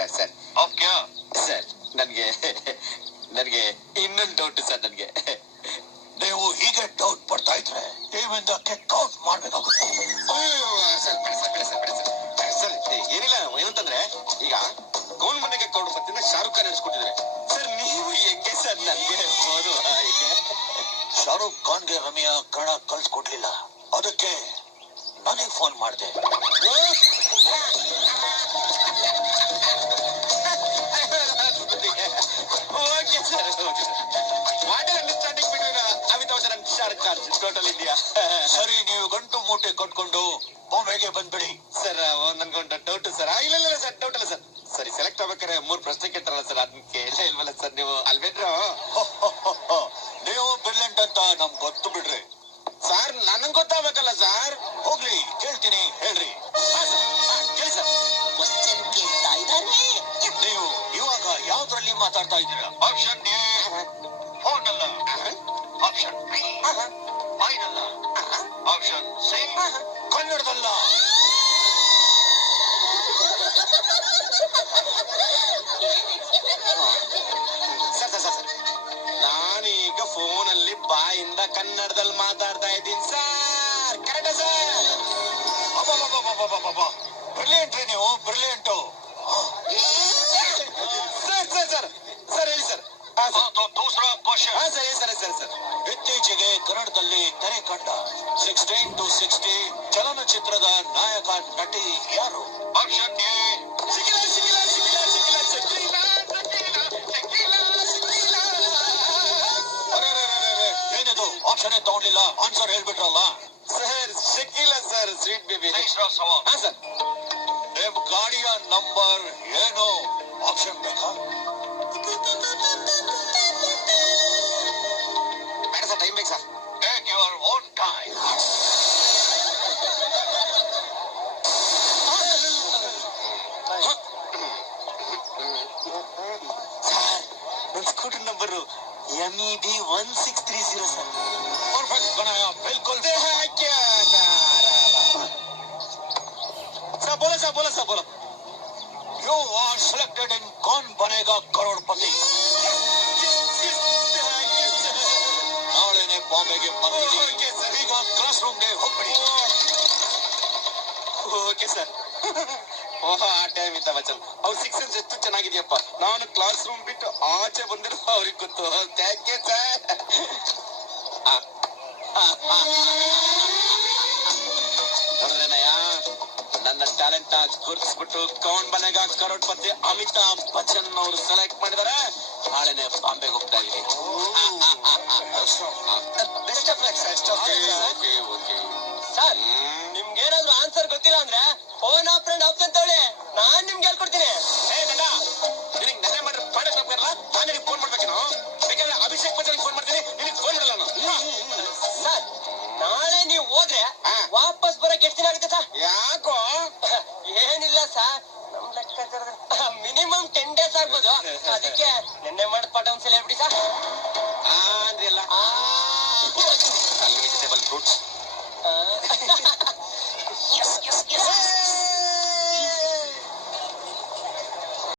Sir sir sir ನನಗೆ ಇನ್ನೊಂದು doubt sir. ನನಗೆ ನೀವು ಹೀಗೆ ಡೌಟ್ ಪಡ್ತಾ ಇದ್ರೆ ಟೀಮಿಂದ ಕಿಕ್ ಔಟ್ ಮಾಡ್ಬೇಕಾಗುತ್ತೆ. ಸರ್ ಏನಿಲ್ಲ, ಏನಂತಂದ್ರೆ ಈಗ ಕೌನ್ ಮನೆಗೆ ಕೌಂಟ್ ಪತ್ತಿನ ಶಾರುಖ್ ಖಾನ್ ನಡೆಸ್ಕೊಟ್ಟಿದ್ದಾರೆ ಸರ್. ನೀವು ಹೆಂಗೆ ಸರ್ ನನಗೆ ಶಾರುಖ್ ಖಾನ್ಗೆ ರಮ್ಯಾ ಕನ್ನಡ ಕಳ್ಸ್ಕೊಡ್ಲಿಲ್ಲ, ಅದಕ್ಕೆ ನನಗೆ ಫೋನ್ ಮಾಡಿದೆ. Okay sir, okay sir. What understanding between Amitabh Bachchan and Shahrukh Khan total India. ಸರಿ, ನೀವು ಗಂಟು ಮೂಟೆ ಕಟ್ಕೊಂಡು ಬಾಂಬೆಗೆ ಬಂದ್ಬಿಡಿ. ಸರ್ ನನ್ಗೊಂದು ಡೌಟ್ ಸರ್. ಇಲ್ಲ ಸರ್, ಡೌಟ್ ಅಲ್ಲ ಸರ್. ಸರಿ, ಸೆಲೆಕ್ಟ್ ಆಗ್ಬೇಕಾರೆ 3 ಪ್ರಶ್ನೆ ಕೇಳ್ತಾರಲ್ಲ ಸರ್, ಅದನ್ನ ಕೇಳೇ ಇಲ್ವಲ್ಲ ಸರ್ ನೀವು ಅಲ್ಬೇಡ್ರು? ನೀವು ಬ್ರಿಲಿಯಂಟ್ ಅಂತ ನಮ್ಗೆ ಗೊತ್ತು ಬಿಡ್ರಿ ಸರ್. ನನಗ್ ಗೊತ್ತಾಗಬೇಕಲ್ಲ ಸರ್. ಹೋಗ್ಲಿ, ಕೇಳ್ತೀನಿ, ಹೇಳ್ರಿ. ಕೇಳಿ ಸರ್. ಕ್ವಶ್ಚನ್ ಕೇಳ್ತಾ ಇದ್ದಾನೆ. ನೀವು ಇವಾಗ ಯಾವ್ದ್ರಲ್ಲಿ ಮಾತಾಡ್ತಾ ಇದ್ದೀರಾ? ಆಪ್ಷನ್ ಎ ಫೋನ್ ಅಲ್ಲ, ಆಪ್ಷನ್ ಬಿ ಮೈನ್ ಅಲ್ಲ, ಆಪ್ಷನ್ ಸಿ ಕನ್ನಡದಲ್ಲ. ಸರ್ ನಾನೀಗ ಫೋನಲ್ಲಿ ಬಾಯಿಂದ ಕನ್ನಡದಲ್ಲಿ ಮಾತಾಡ್ತಾ ಇದ್ದೀನಿ ಸರ್. ಕರೆಕ್ಟಾ ಸರ್? ಬ್ರಿಲಿಯಂಟ್ ರೀ ನೀವು, ಬ್ರಿಲಿಯಂಟು. ಸರ್ ಹೇಳಿ ಸರ್. ದೂಸರಾ ಕ್ವಶನ್. ಸರ್ ಇತ್ತೀಚೆಗೆ ಕನ್ನಡದಲ್ಲಿ ತೆರೆ ಕಂಡ 16 to 60 ಚಲನಚಿತ್ರದ ನಾಯಕ ನಟಿ ಯಾರು? ಆಪ್ಷನ್ ಎ ಏನಿದು ಆಪ್ಷನ್ ತಗೊಂಡಿಲ್ಲ, ಆನ್ಸರ್ ಹೇಳ್ಬಿಟ್ರಲ್ಲ sir. Shakeela sir, sweet baby. ಹಾ ಸರ್. ನಿಮ್ ಗಾಡಿಯ ನಂಬರ್ ಏನು? ಆಪ್ಷನ್ ಬೇಕಾ? ಬೇಡ ಸರ್, ಟೈಮ್ ಬೇಕು sir. Take your own time. Sir, ನನ್ನ scooter number MEB 1630 sir. Perfect बनाया, बिल्कुल. बोलो. You are selected in कौन बनेगा करोड़पति. ನಾಳೆನೆ ಬಾಂಬೆಗೆ ಬಂದ್ಬಿಡಿ. ಈಗ ಕ್ಲಾಸ್ ರೂಮ್ಗೆ ಹೋಗ್ಬಿಡಿ. Okay sir. ಓಹ್, ಆ ಟೈಮ್ ಇತ್ತ ಬಚ್ಚಲ್. ಅವ್ರು 6 ಎಷ್ಟು ಚೆನ್ನಾಗಿದ್ಯಪ್ಪ. ನಾನು ಕ್ಲಾಸ್ ರೂಮ್ ಬಿಟ್ಟು ಆಚೆ ಬಂದಿರೋ ಅವ್ರಿಗೆ ಗೊತ್ತು. Thank you sir. ನೋಡಿದ್ರೇನಯ್ಯ, ನನ್ನ ಟ್ಯಾಲೆಂಟ್ ಗುರ್ತಿಸ್ಬಿಟ್ಟು ಕೌನ್ ಬನೆಗಾ ಕರೋಡ್ಪತಿ ಅಮಿತಾಬ್ ಬಚ್ಚನ್ ಅವರು ಸೆಲೆಕ್ಟ್ ಮಾಡಿದಾರೆ. ನಾಳೆನೆ ಬಾಂಬೆಗೆ ಹೋಗ್ತಾ ಇದೀನಿ. Best of luck sir. Sir, ನಿಮ್ಗೇನಾದ್ರೂ ಆನ್ಸರ್ ಗೊತ್ತಿಲ್ಲ ಅಂದ್ರೆ ಫೋನ್ ಆಪ್ರೆಂಡ್ ಆಪ್ಷನ್ ತಗೊಳ್ಳಿ, ನಾನ್ ನಿಮ್ಗೆ ಹೇಳ್ಕೊಡ್ತೀನಿ. ನಿನಗೆ ನೆನೆ ಮಾಡ್ರೆ ಪಾಠ ಸಾಕಲ್ಲ, ನಾನು ನಿನಗೆ ಫೋನ್ ಮಾಡ್ಬೇಕೇನೋ? ಬೇಕಾದ್ರೆ ಅಭಿಷೇಕ್ ಬಚ್ಚನ್ ಫೋನ್ ಮಾಡ್ತೀನಿ, ನಿನಗೆ ಫೋನ್ ಮಾಡಲ್ಲ ನಾನು. ಸರ್, ನಾಳೆ ನೀವು ಹೋದ್ರೆ ವಾಪಸ್ ಬರಕ್ ಎಷ್ಟು ದಿನ ಆಗುತ್ತೆ ಸರ್? ಯಾಕೋ? ಏನಿಲ್ಲ ಸರ್, ನಮ್ ಲೆಕ್ಕಾಚಾರದಲ್ಲಿ ಮಿನಿಮಮ್ 10 days ಆಗ್ಬೋದು. ಅದಕ್ಕೆ ನಿನ್ನೆ ಮಾಡಿದ ಪಾಠ ಒಂದ್ಸಲ ಹೇಳ್ಬಿಡಿ